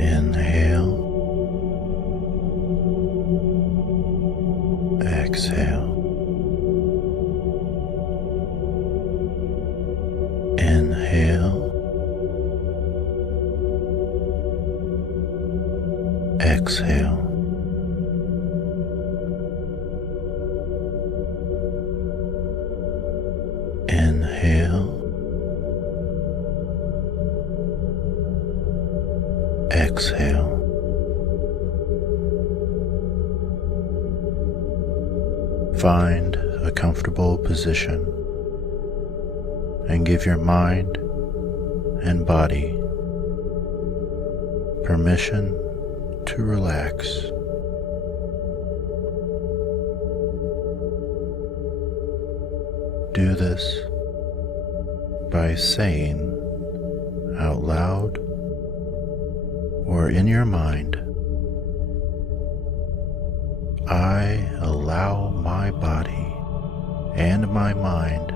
Inhale, exhale, inhale, exhale, inhale, exhale. Find a comfortable position and give your mind and body permission to relax. Do this by saying out loud or in your mind, I allow my body and my mind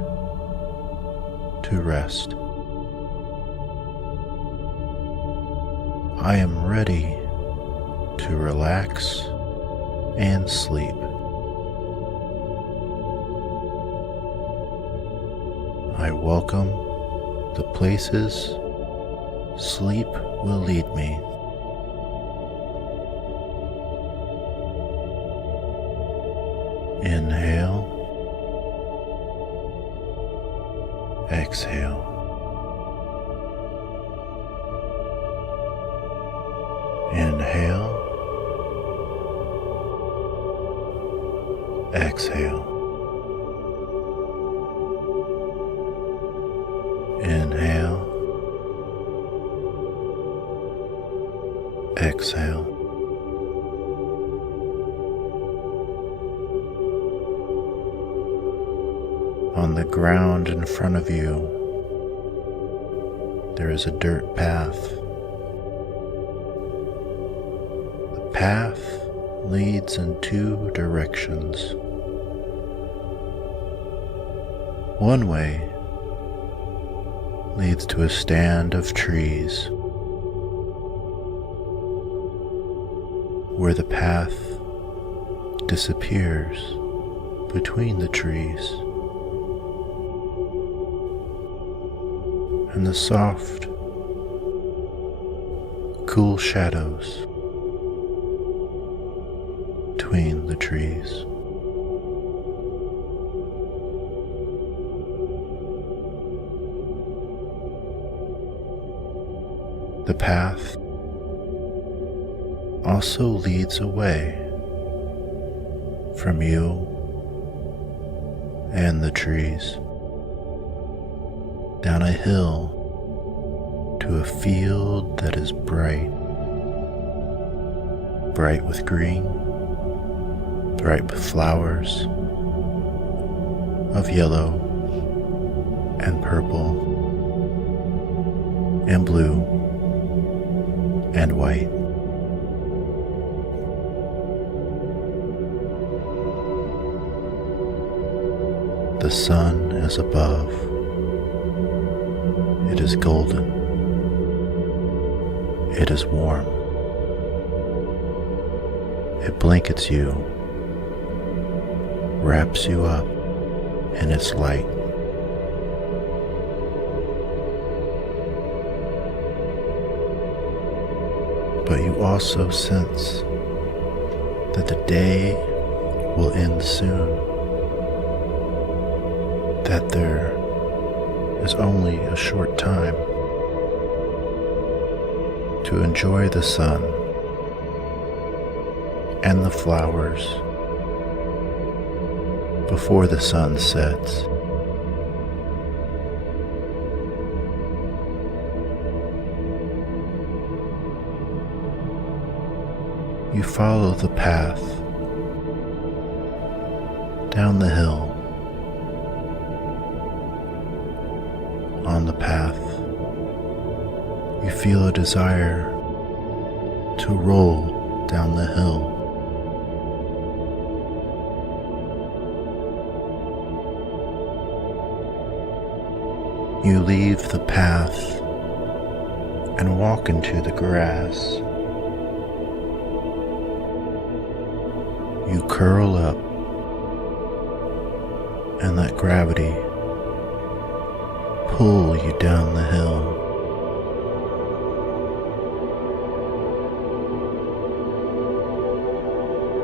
to rest. I am ready to relax and sleep. I welcome the places sleep will lead me. Inhale, exhale, inhale, exhale, inhale, exhale. On the ground in front of you, there is a dirt path. The path leads in two directions. One way leads to a stand of trees where the path disappears between the trees, and the soft, cool shadows between the trees. The path also leads away from you and the trees, down a hill to a field that is bright with green, bright with flowers of yellow and purple and blue and white. The sun is above. It is golden. It is warm. It blankets you, wraps you up in its light. But you also sense that the day will end soon, that there is only a short time to enjoy the sun and the flowers before the sun sets. You follow the path down the hill. On the path, you feel a desire to roll down the hill. You leave the path and walk into the grass. You curl up and let gravity pull you down the hill.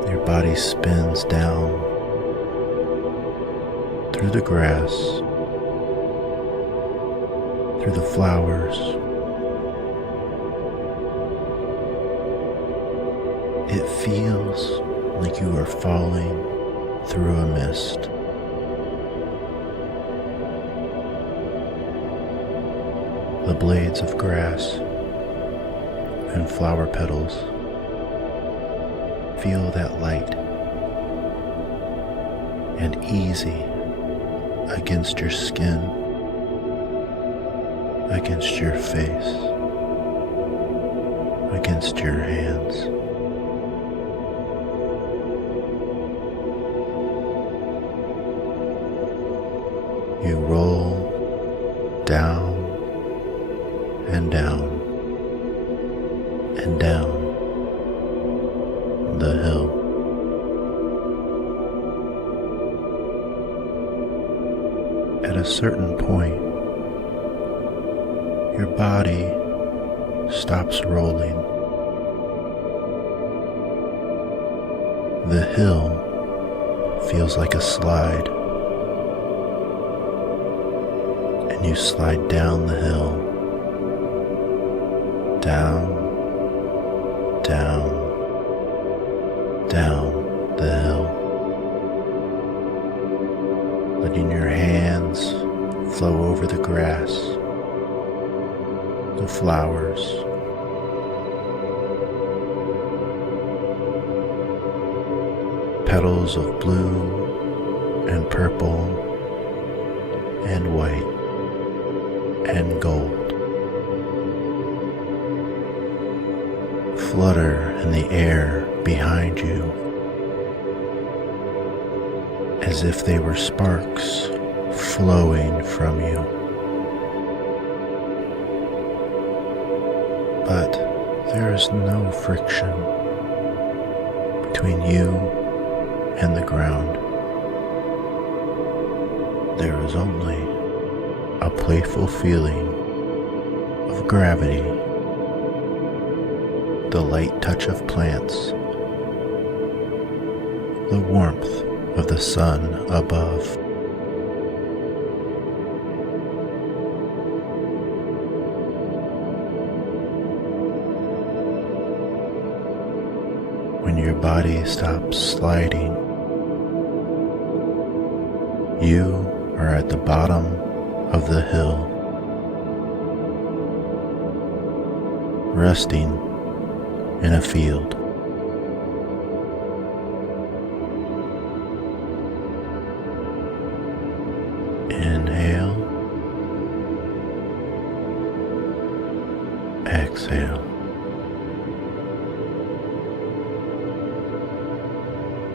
Your body spins down through the grass, through the flowers. It feels like you are falling through a mist. The blades of grass and flower petals feel that light and easy against your skin, against your face, against your hands. You roll down and down and down the hill. At a certain point, your body stops rolling. The hill feels like a slide, and you slide down the hill. Down, down, down the hill, letting your hands flow over the grass, the flowers, petals of blue and purple and white and gold flutter in the air behind you as if they were sparks flowing from you. But there is no friction between you and the ground. There is only a playful feeling of gravity, the light touch of plants, the warmth of the sun above. When your body stops sliding, you are at the bottom of the hill, resting in a field. Inhale, exhale.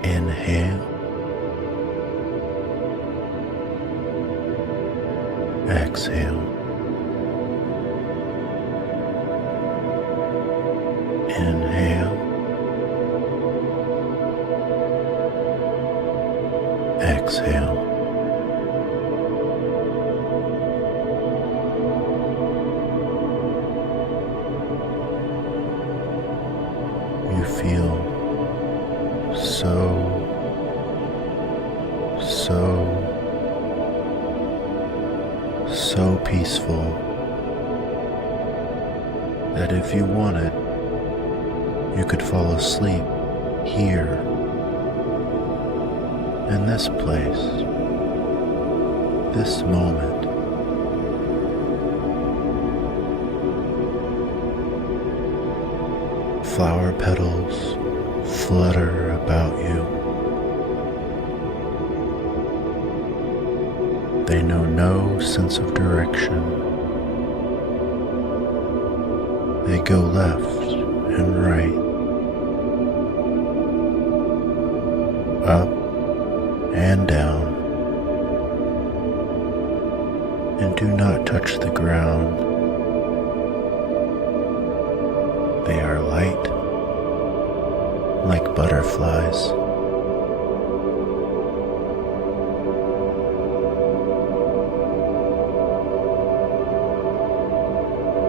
Inhale, exhale. Inhale, exhale. You feel so peaceful that if you wanted, you could fall asleep here, in this place, this moment. Flower petals flutter about you. They know no sense of direction. They go left and right, up and down, and do not touch the ground. They are light, like butterflies.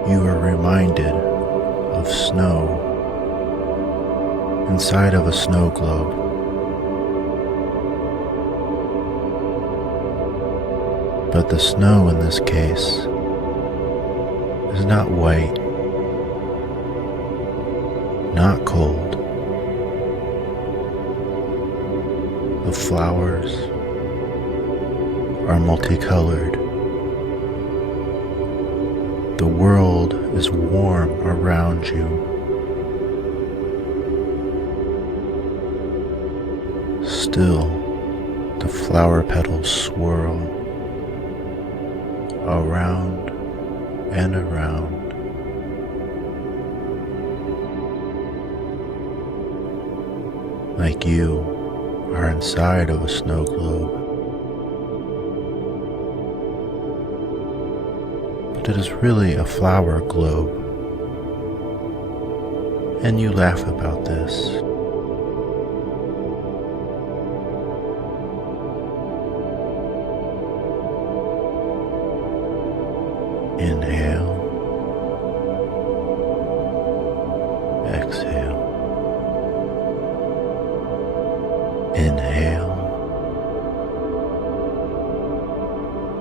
You are reminded of snow inside of a snow globe. But the snow in this case is not white, not cold. The flowers are multicolored. The world is warm around you. Still, the flower petals swirl around and around. Like you are inside of a snow globe. But it is really a flower globe. And you laugh about this. Inhale, exhale, inhale,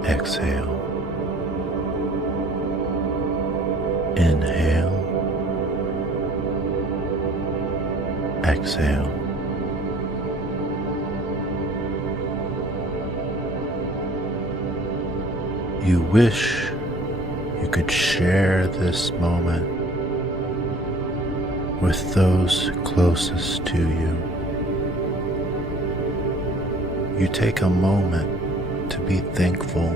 exhale, inhale, exhale. You wish you could share this moment with those closest to you. You take a moment to be thankful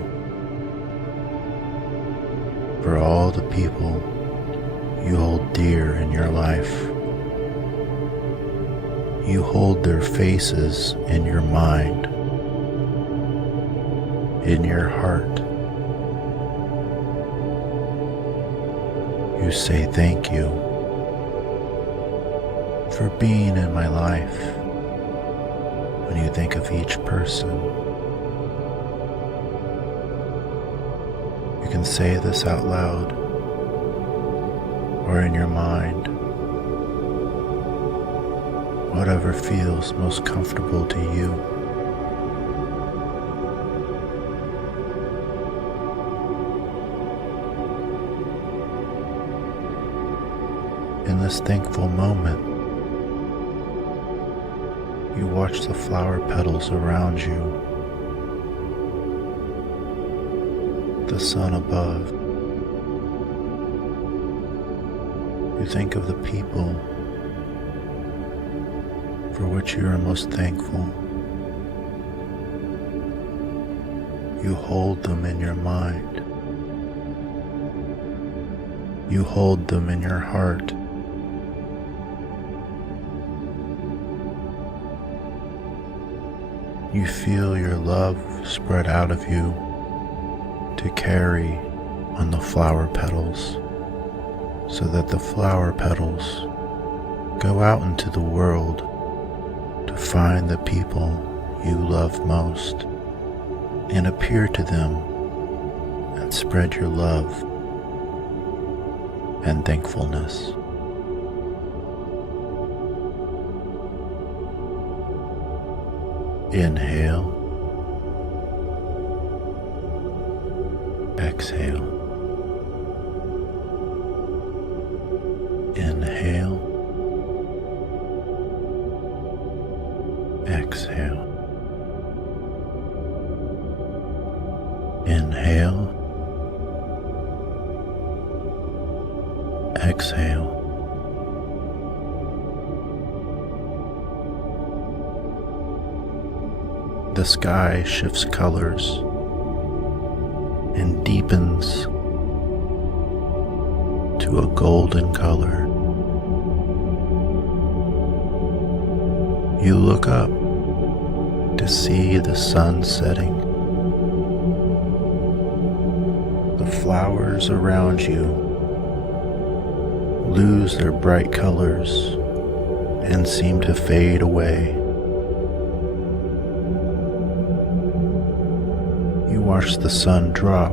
for all the people you hold dear in your life. You hold their faces in your mind, in your heart. You say thank you for being in my life. When you think of each person, you can say this out loud or in your mind, whatever feels most comfortable to you. In this thankful moment, you watch the flower petals around you, the sun above. You think of the people for which you are most thankful. You hold them in your mind. You hold them in your heart. You feel your love spread out of you to carry on the flower petals, so that the flower petals go out into the world to find the people you love most and appear to them and spread your love and thankfulness. Inhale, exhale, inhale, exhale, inhale, exhale, The sky shifts colors and deepens to a golden color. You look up to see the sun setting. The flowers around you lose their bright colors and seem to fade away. You watch the sun drop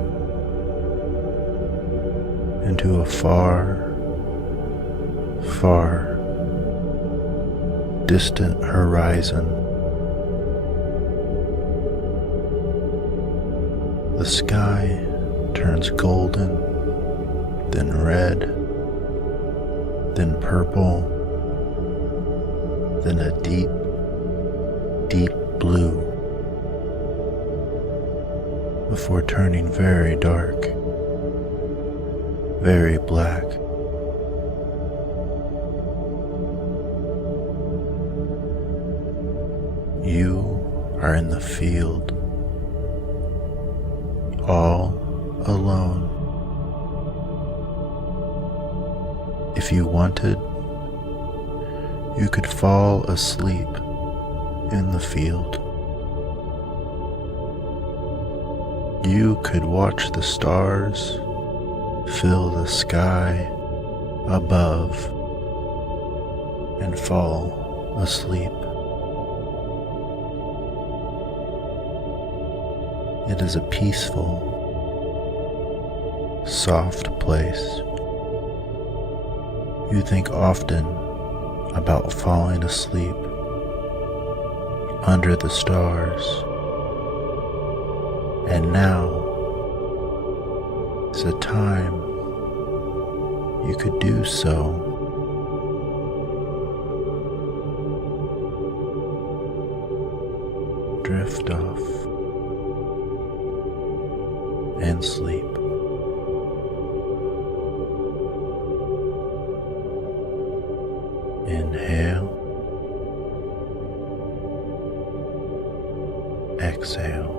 into a far, far distant horizon. The sky turns golden, then red, then purple, then a deep, deep blue, before turning very dark, very black. You are in the field, all alone. If you wanted, you could fall asleep in the field. You could watch the stars fill the sky above and fall asleep. It is a peaceful, soft place. You think often about falling asleep under the stars, and now is a time you could do so. Drift off and sleep. Inhale, exhale.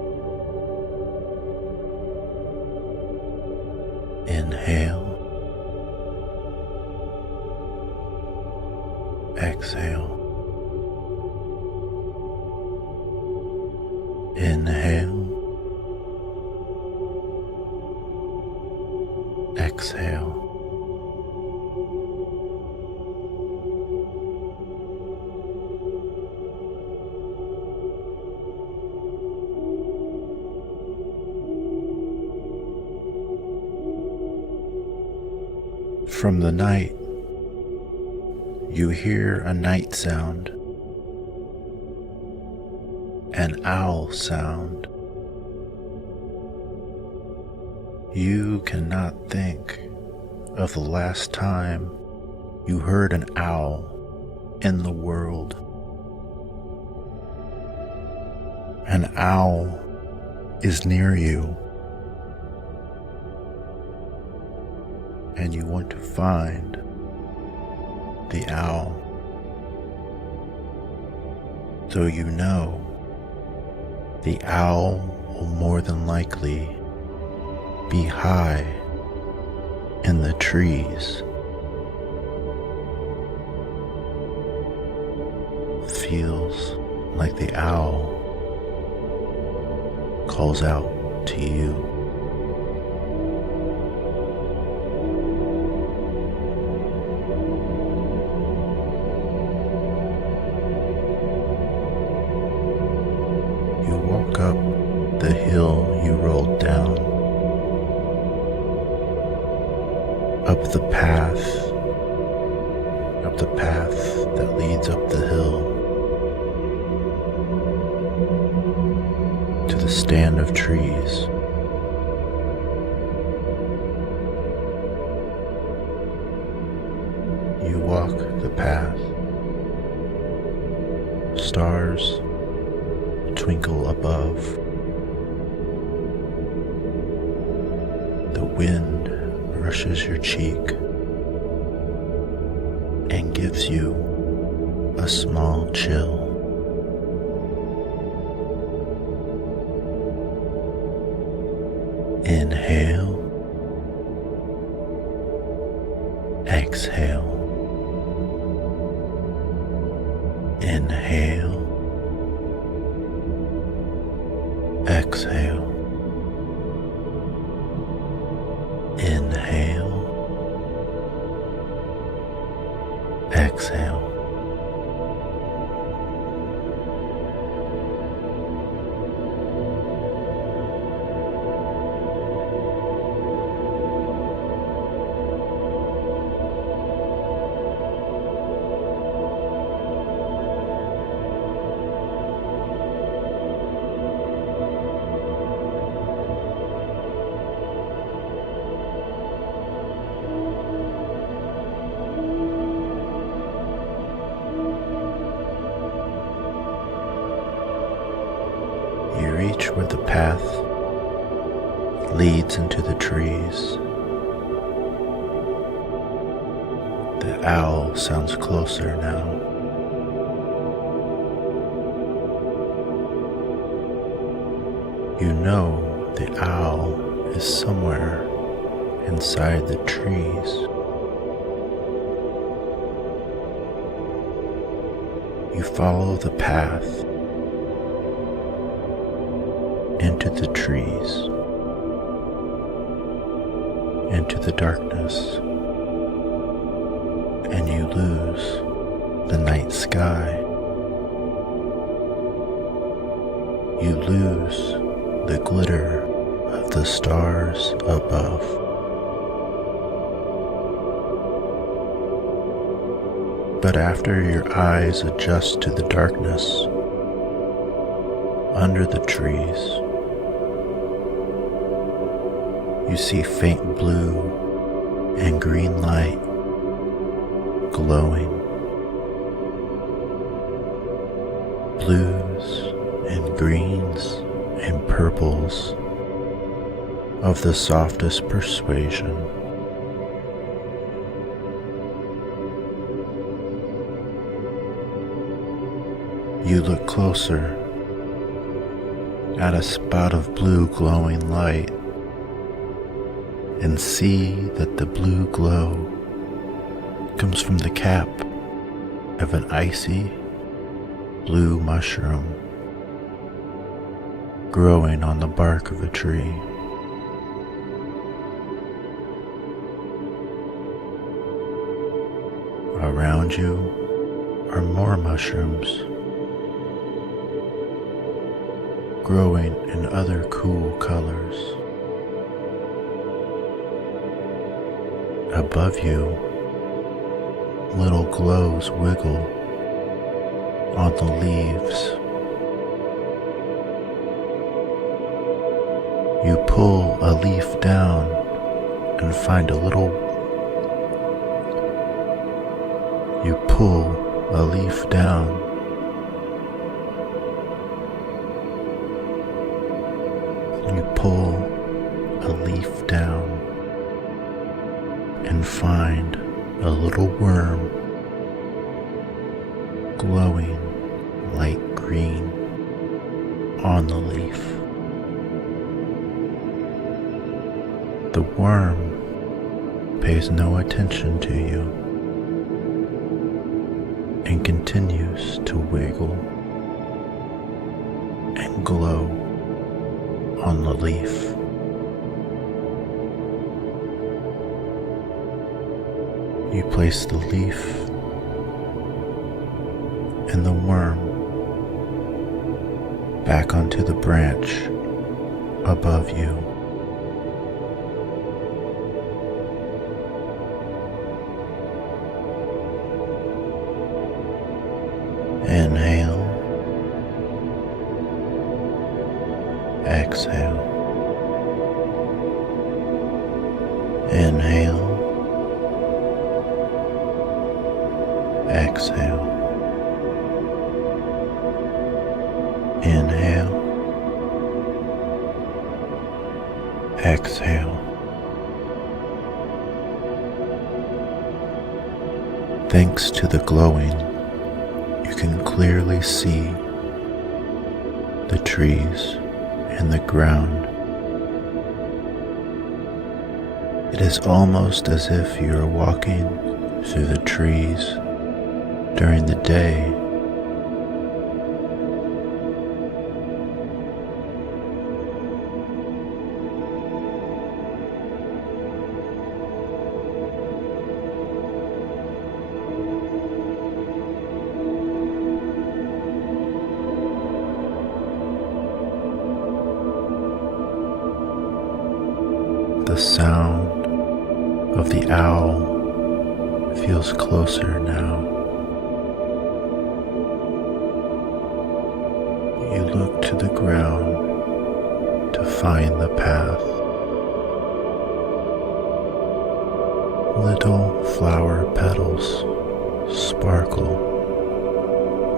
Inhale, exhale. Inhale, exhale. From the night, you hear a night sound, an owl sound. You cannot think of the last time you heard an owl in the world. An owl is near you, and you want to find the owl. So you know the owl will more than likely be high in the trees. Feels like the owl calls out to you. You walk up the hill you rolled down, up the path that leads up the hill to the stand of trees. You walk the path. Stars twinkle above. The wind brushes your cheek and gives you a small chill. exhale, inhale, exhale, inhale, exhale. You reach where the path leads into the trees. The owl sounds closer now. You know the owl is somewhere inside the trees. You follow the path into the trees, into the darkness, and you lose the night sky. You lose the glitter of the stars above. But after your eyes adjust to the darkness under the trees, you see faint blue and green light glowing. Blues and greens and purples of the softest persuasion. You look closer at a spot of blue glowing light and see that the blue glow comes from the cap of an icy blue mushroom growing on the bark of a tree. Around you are more mushrooms growing in other cool colors. Above you, little glows wiggle on the leaves. You pull a leaf down and find a little. You pull a leaf down You pull a leaf down and find a little worm glowing light green on the leaf. The worm pays no attention to you and continues to wiggle and glow on the leaf. You place the leaf and the worm back onto the branch above you. Inhale, exhale, inhale, exhale, inhale, exhale. Thanks to the glowing, you can clearly see the trees and the ground. It is almost as if you are walking through the trees during the day. The sound of the owl feels closer now. You look to the ground to find the path. Little flower petals sparkle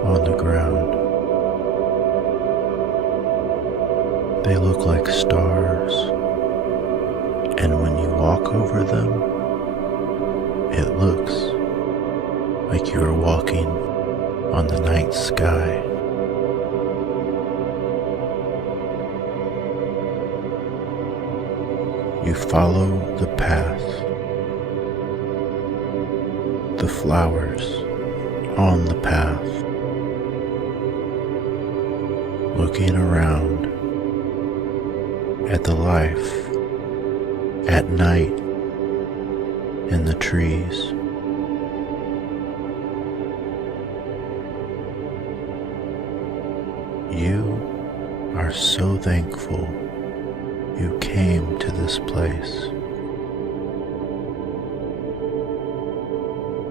on the ground. They look like stars, and when you walk over them, it looks like you are walking on the night sky. You follow the path, the flowers on the path, looking around at the life at night in the trees. You are so thankful you came to this place.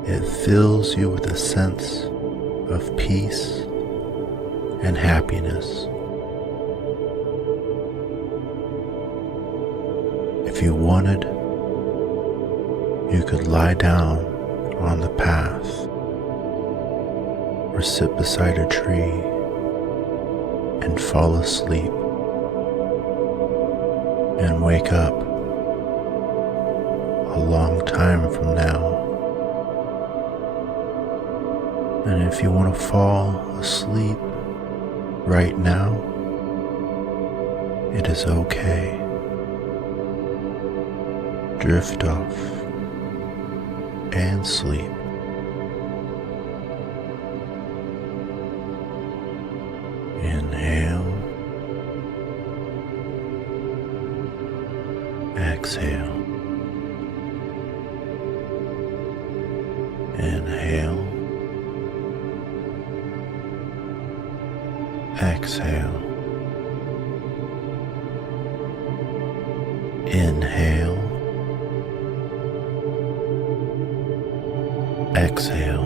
It fills you with a sense of peace and happiness. If you wanted, you could lie down on the path or sit beside a tree and fall asleep and wake up a long time from now. And if you want to fall asleep right now, it is okay. Drift off and sleep. Inhale, exhale, inhale, exhale, inhale, exhale.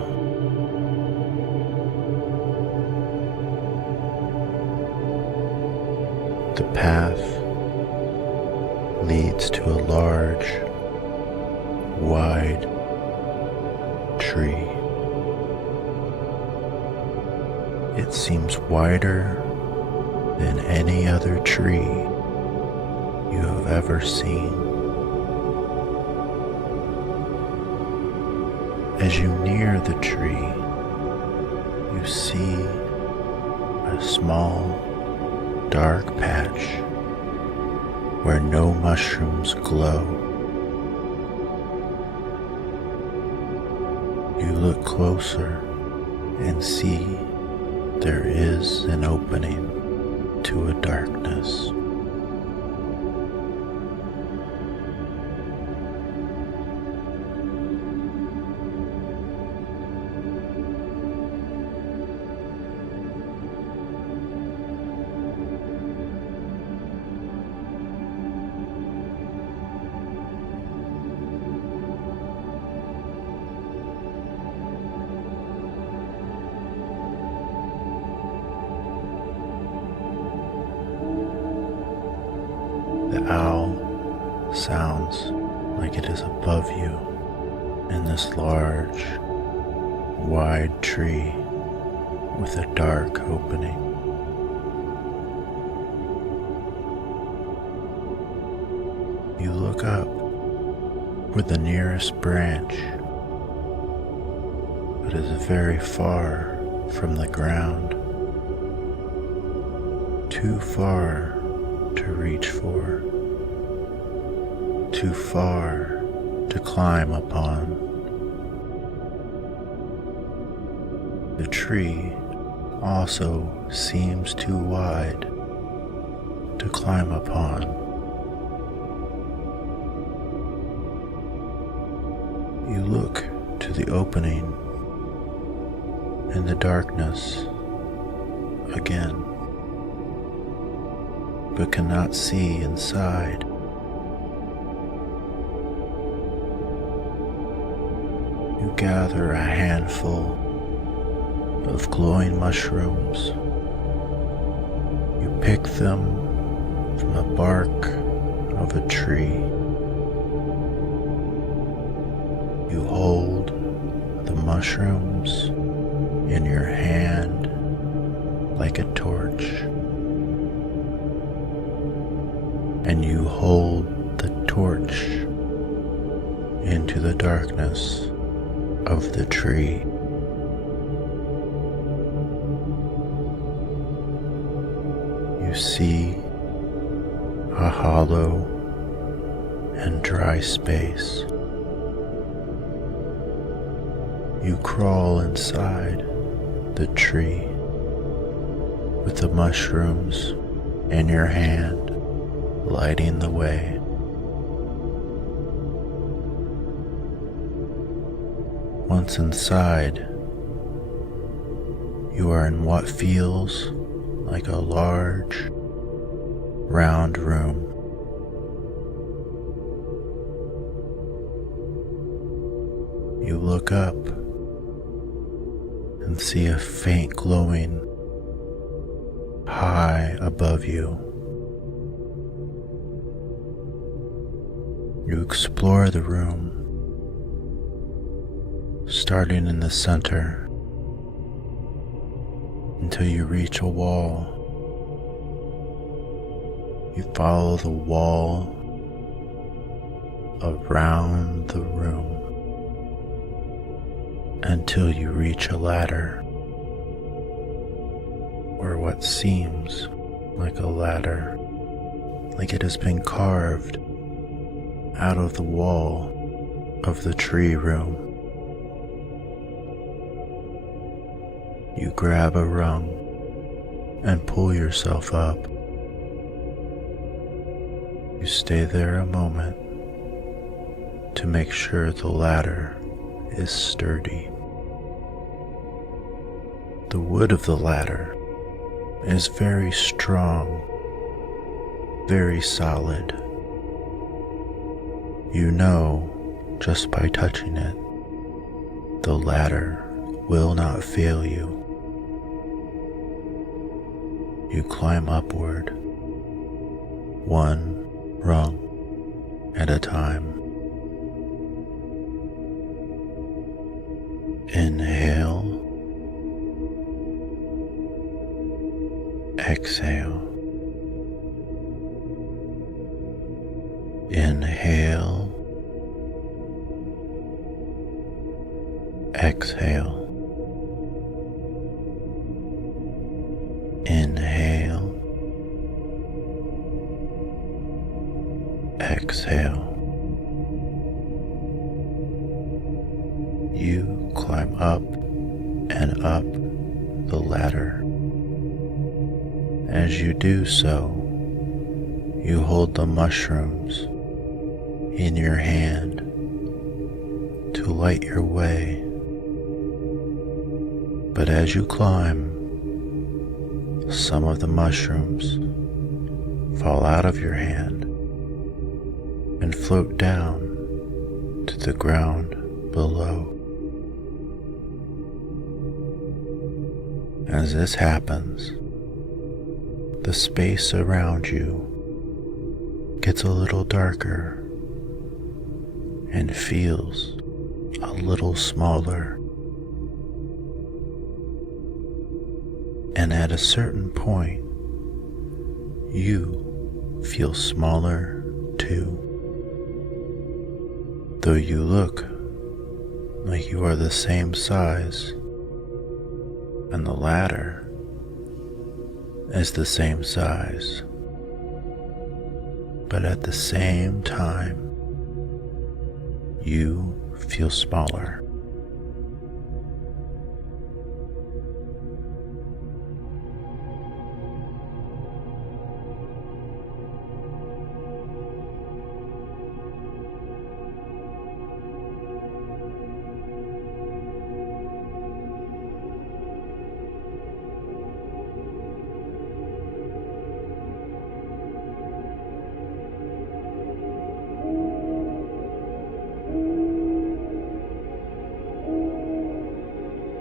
The path leads to a large, wide tree. It seems wider than any other tree you have ever seen. As you near the tree, you see a small, dark patch where no mushrooms glow. You look closer and see there is an opening to a darkness. The owl sounds like it is above you in this large, wide tree with a dark opening. You look up for the nearest branch, but it is very far from the ground, too far to reach for. too far to climb upon. The tree also seems too wide to climb upon. You look to the opening in the darkness again, but cannot see inside. You gather a handful of glowing mushrooms. You pick them from the bark of a tree. You hold the mushrooms in your hand like a torch, and you hold the torch into the darkness of the tree. You see a hollow and dry space. You crawl inside the tree with the mushrooms in your hand, lighting the way. Once inside, you are in what feels like a large, round room. You look up and see a faint glowing high above you. You explore the room, starting in the center until you reach a wall. You follow the wall around the room until you reach a ladder, or what seems like a ladder, like it has been carved out of the wall of the tree room. You grab a rung and pull yourself up. You stay there a moment to make sure the ladder is sturdy. The wood of the ladder is very strong, very solid. You know just by touching it, the ladder will not fail you. You climb upward, one rung at a time. Inhale, exhale. Inhale, exhale. Inhale, exhale. You climb up and up the ladder. As you do so, you hold the mushrooms in your hand to light your way. But as you climb, some of the mushrooms fall out of your hand and float down to the ground below. As this happens, the space around you gets a little darker and feels a little smaller. And at a certain point, you feel smaller too. Though you look like you are the same size, and the ladder is the same size. But at the same time, you feel smaller.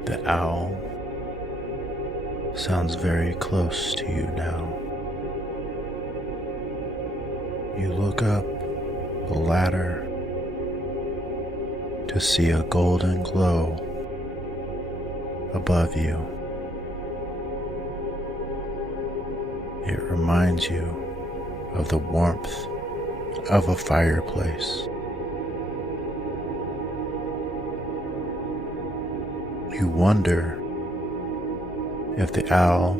The owl sounds very close to you now. You look up the ladder to see a golden glow above you. It reminds you of the warmth of a fireplace. You wonder if the owl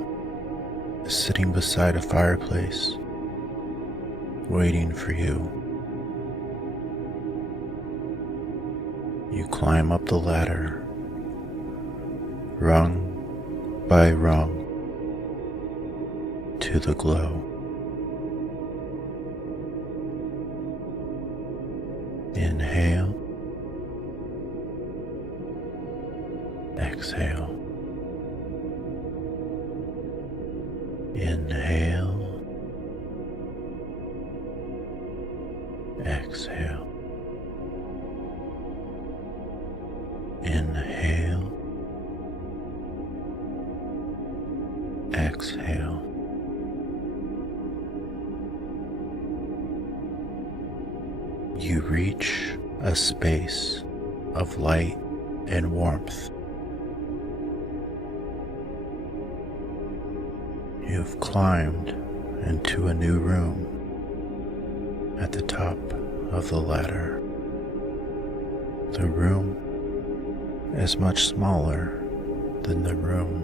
is sitting beside a fireplace, waiting for you. You climb up the ladder, rung by rung, to the glow. Inhale, exhale. Inhale, exhale. Inhale, exhale. You reach a space of light and warmth. You've climbed into a new room at the top of the ladder. The room is much smaller than the room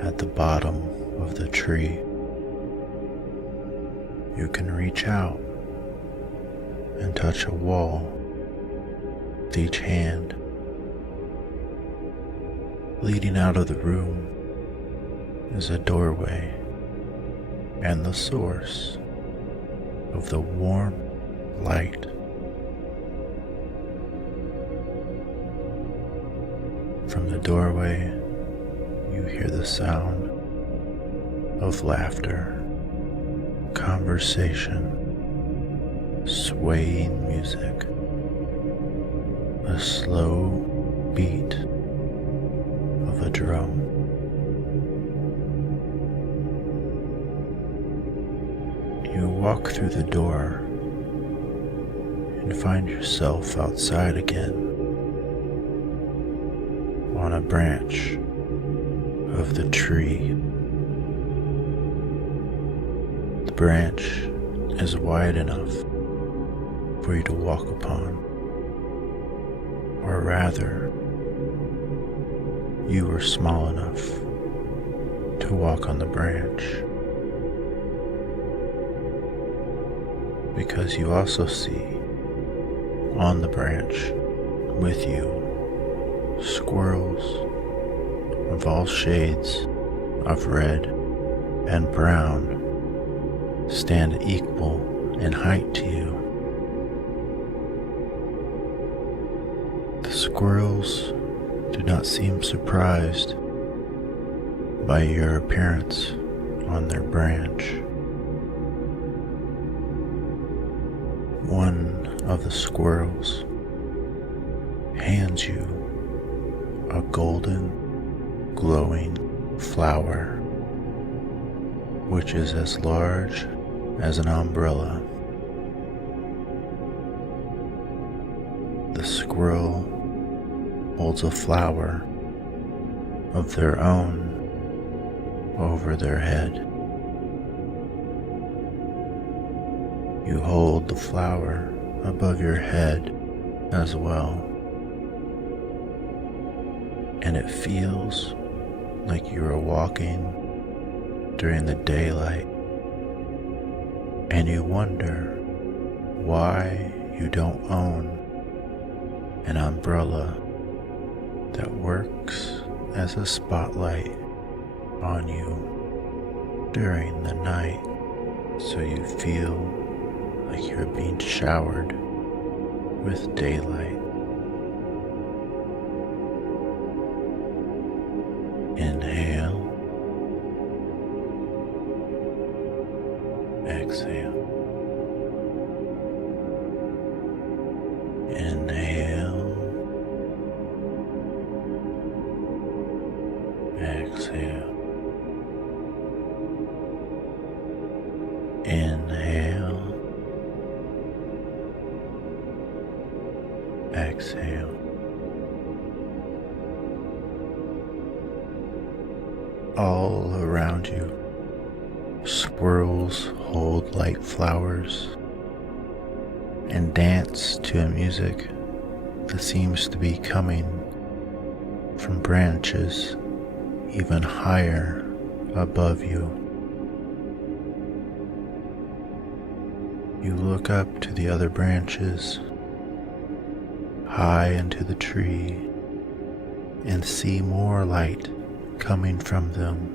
at the bottom of the tree. You can reach out and touch a wall with each hand. Leading out of the room is a doorway and the source of the warm light. From the doorway, you hear the sound of laughter, conversation, swaying music, a slow beat of a drum. You walk through the door and find yourself outside again on a branch of the tree. The branch is wide enough for you to walk upon, or rather, you are small enough to walk on the branch, because you also see on the branch with you squirrels of all shades of red and brown stand equal in height to you. The squirrels do not seem surprised by your appearance on their branch. One of the squirrels hands you a golden, glowing flower, which is as large as an umbrella. The squirrel holds a flower of their own over their head. You hold the flower above your head as well, and it feels like you are walking during the daylight, and you wonder why you don't own an umbrella that works as a spotlight on you during the night, so you feel like you're being showered with daylight. Inhale, exhale. Inhale, exhale. Inhale, exhale. All around you, squirrels hold light flowers and dance to a music that seems to be coming from branches even higher above you. You look up to the other branches, high into the tree, and see more light coming from them.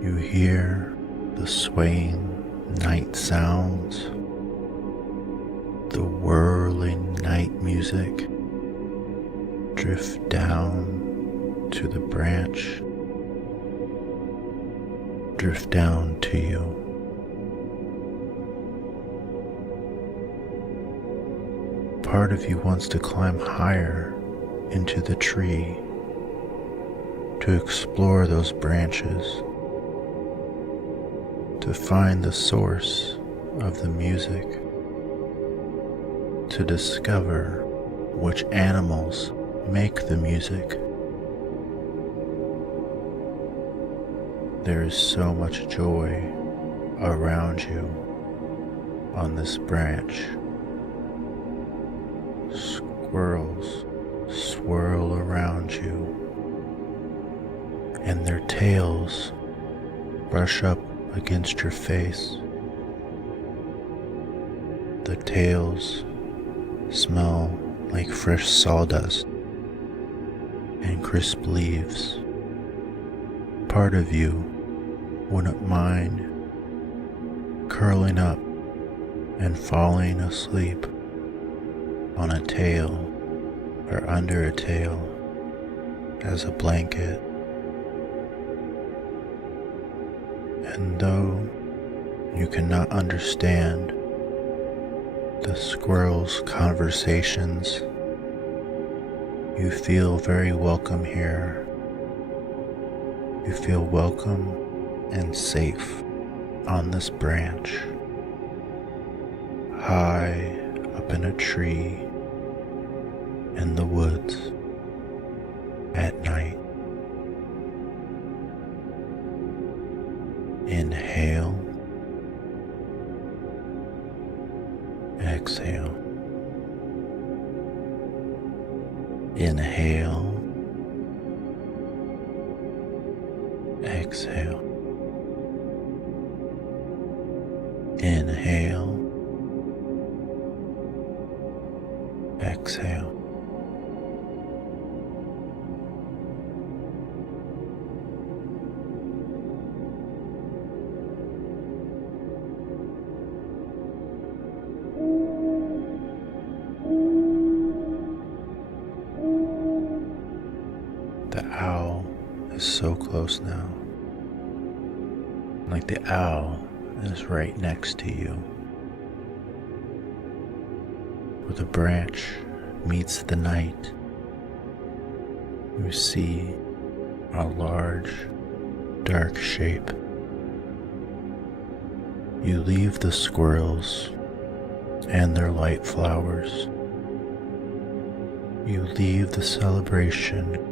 You hear the swaying night sounds, the whirling night music drift down to the branch, drift down to you. Part of you wants to climb higher into the tree to explore those branches, to find the source of the music, to discover which animals make the music. There is so much joy around you on this branch. Squirrels swirl around you, and their tails brush up against your face. The tails smell like fresh sawdust and crisp leaves. Part of you wouldn't mind curling up and falling asleep on a tail or under a tail as a blanket. And though you cannot understand the squirrels' conversations, you feel very welcome here. You feel welcome and safe on this branch, high up in a tree in the woods at night. Inhale, exhale. Inhale, exhale. Inhale, exhale. The owl is so close now, like the owl is right next to you. Where the branch meets the night, you see a large, dark shape. You leave the squirrels and their light flowers. You leave the celebration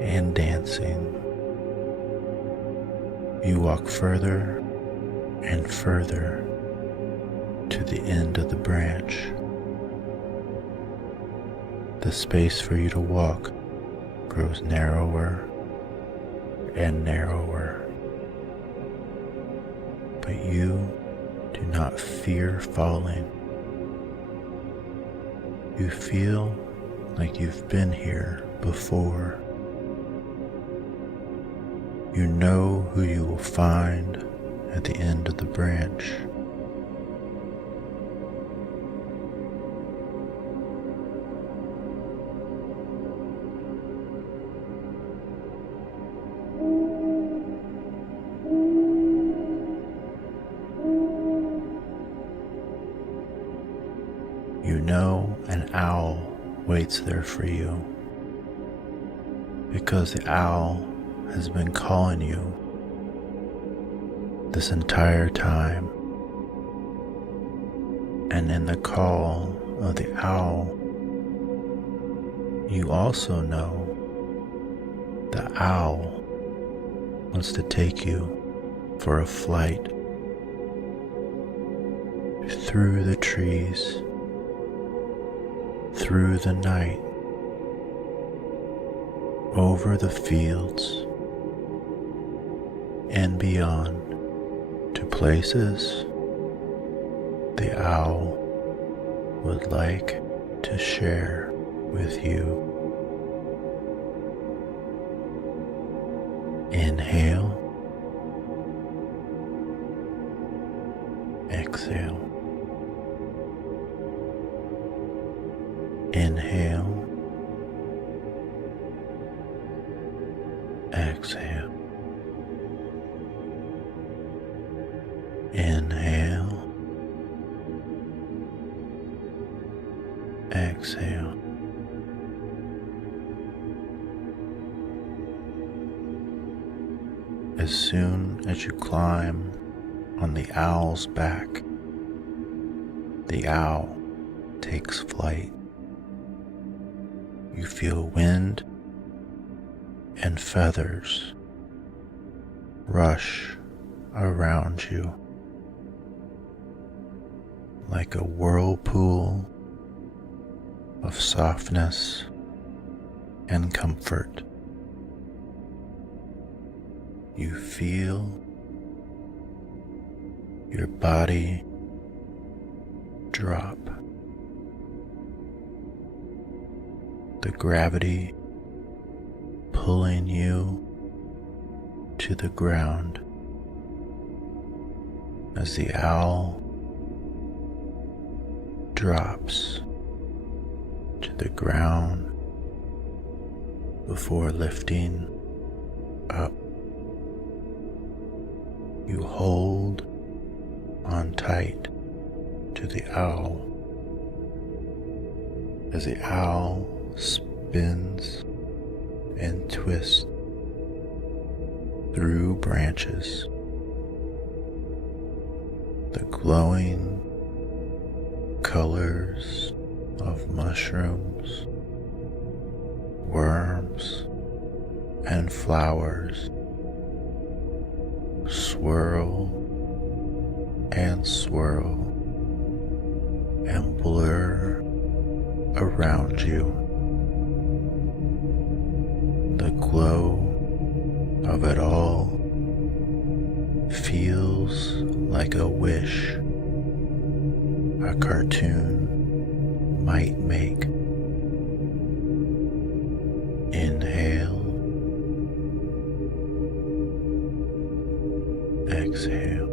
and dancing. You walk further and further to the end of the branch. The space for you to walk grows narrower and narrower. But you do not fear falling You feel like you've been here before. You know who you will find at the end of the branch. You know an owl waits there for you because the owl has been calling you this entire time. And in the call of the owl, you also know the owl wants to take you for a flight through the trees, through the night, over the fields, and beyond to places the owl would like to share with you. Inhale, exhale. Inhale, exhale. Inhale, exhale. As soon as you climb on the owl's back, the owl takes flight. You feel wind and feathers rush around you like a whirlpool of softness and comfort. You feel your body drop. The gravity pulling you to the ground as the owl drops to the ground before lifting up. You hold on tight to the owl as the owl spins and twists through branches. The glowing colors of mushrooms, worms, and flowers swirl and swirl and blur around you. The glow of it all feels like a wish a cartoon might make. Inhale, exhale.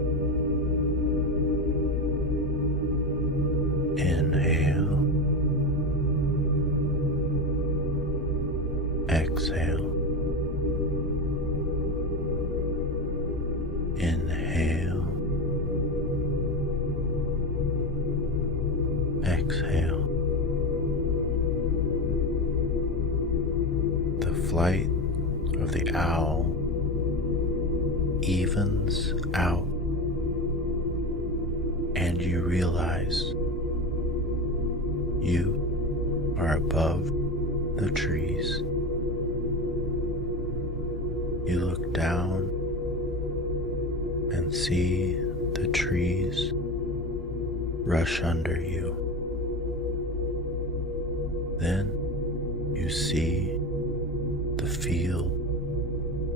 Inhale, exhale. Inhale, exhale. The flight of the owl evens out, and you realize you are above the trees. You look down and see the trees rush under you. Then you see the field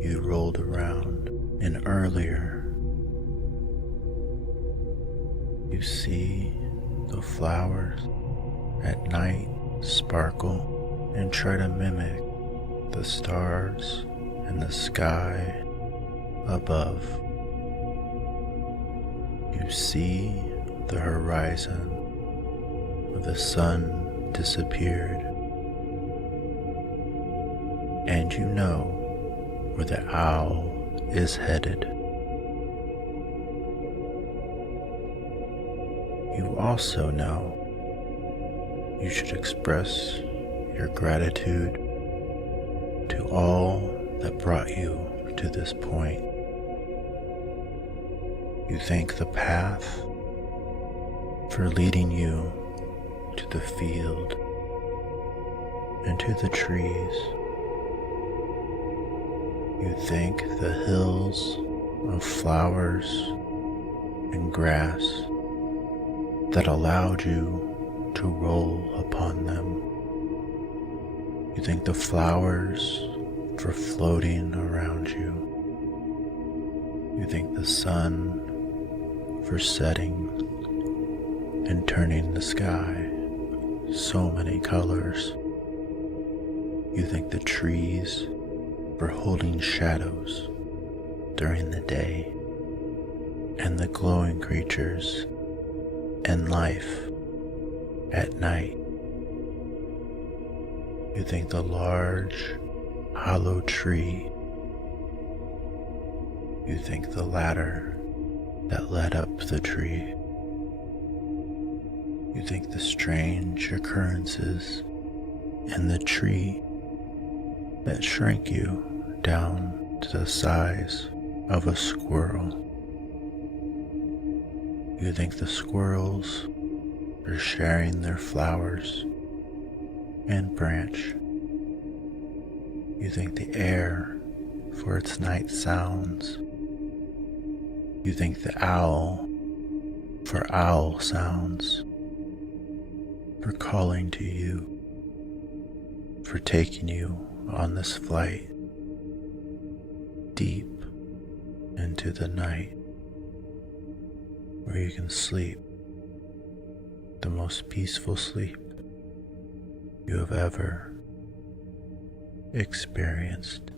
you rolled around in earlier. You see the flowers at night sparkle and try to mimic the stars in the sky above. You see the horizon where the sun disappeared, and you know where the owl is headed. You also know you should express your gratitude to all that brought you to this point. You thank the path for leading you to the field and to the trees. You thank the hills of flowers and grass that allowed you to roll upon them. You thank the flowers for floating around you. You thank the sun for setting and turning the sky so many colors. You thank the trees for holding shadows during the day, and the glowing creatures and life at night. You thank the large, hollow tree. You thank the ladder that led up the tree. You thank the strange occurrences in the tree that shrank you down to the size of a squirrel. You thank the squirrels for sharing their flowers and branch. You thank the air for its night sounds. You thank the owl for owl sounds, for calling to you, for taking you on this flight deep into the night, where you can sleep the most peaceful sleep you have ever experienced.